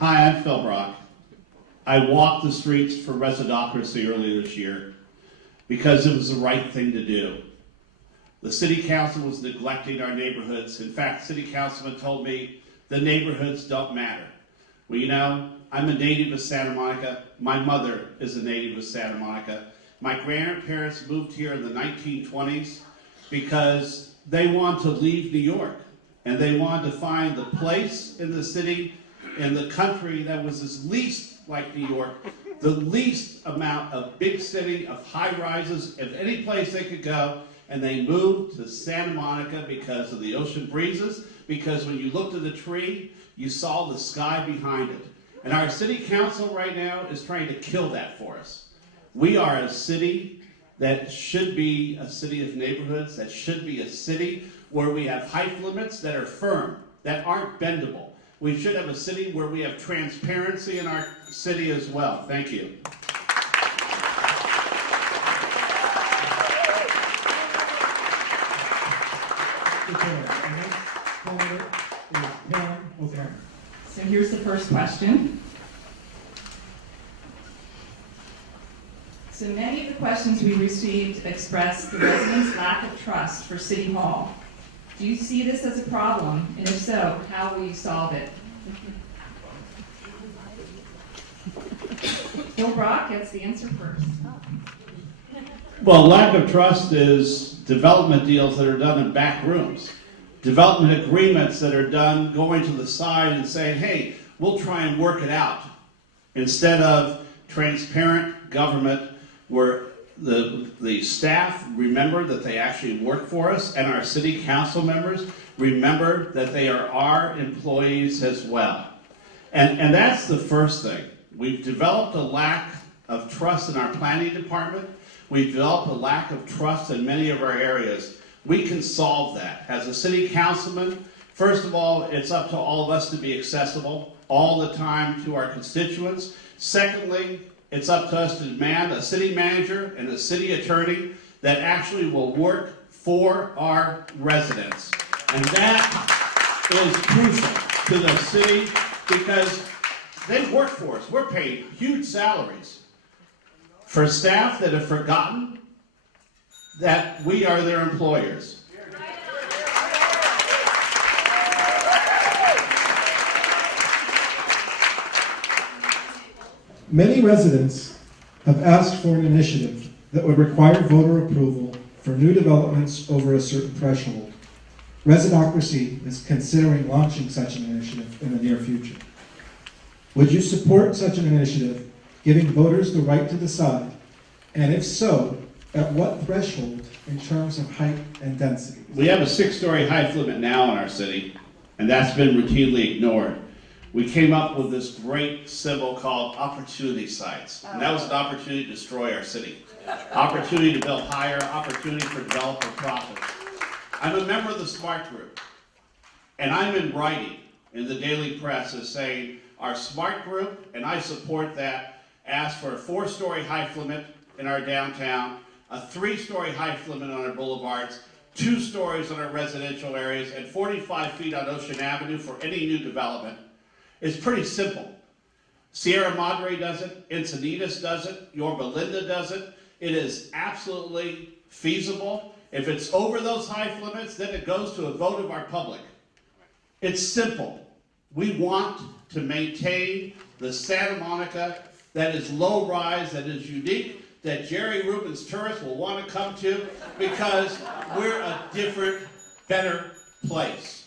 Hi, I'm Phil Brock. I walked the streets for Residocracy earlier this year because it was the right thing to do. The city council was neglecting our neighborhoods. In fact, city councilman told me the neighborhoods don't matter. Well, you know, I'm a native of Santa Monica. My mother is a native of Santa Monica. My grandparents moved here in the 1920s because they wanted to leave New York and they wanted to find the place in the city in the country that was as least like New York, the least amount of big city, of high rises, of any place they could go, and they moved to Santa Monica because of the ocean breezes, because when you looked at the tree, you saw the sky behind it. And our city council right now is trying to kill that for us. We are a city that should be a city of neighborhoods, that should be a city where we have height limits that are firm, that aren't bendable. We should have a city where we have transparency in our city as well. Thank you. So here's the first question. So many of the questions we received express the residents' lack of trust for City Hall. Do you see this as a problem? And if so, how will you solve it? Phil Brock gets the answer first. Well, lack of trust is development deals that are done in back rooms. Development agreements that are done going to the side and saying, hey, we'll try and work it out. Instead of transparent government where the staff remember that they actually work for us, and our city council members remember that they are our employees as well. And that's the first thing. We've developed a lack of trust in our planning department. We've developed a lack of trust in many of our areas. We can solve that. As a city councilman, first of all, it's up to all of us to be accessible all the time to our constituents. Secondly, it's up to us to demand a city manager and a city attorney that actually will work for our residents. And that is crucial to the city because they work for us. We're paid huge salaries for staff that have forgotten that we are their employers. Many residents have asked for an initiative that would require voter approval for new developments over a certain threshold. Residocracy is considering launching such an initiative in the near future. Would you support such an initiative, giving voters the right to decide? And if so, at what threshold in terms of height and density? We have a 6-story height limit now in our city, and that's been routinely ignored. We came up with this great symbol called opportunity sites, and that was an opportunity to destroy our city. Opportunity to build higher, opportunity for developer profits. I'm a member of the SMART group, and I'm in writing in the Daily Press as saying our SMART group, and I support that, asked for a 4-story height limit in our downtown, a 3-story height limit on our boulevards, 2 stories on our residential areas, and 45 feet on Ocean Avenue for any new development. It's pretty simple. Sierra Madre does it, Encinitas does it, Yorba Linda does it. It is absolutely feasible. If it's over those height limits, then it goes to a vote of our public. It's simple. We want to maintain the Santa Monica that is low rise, that is unique, that Jerry Rubin's tourists will want to come to because we're a different, better place.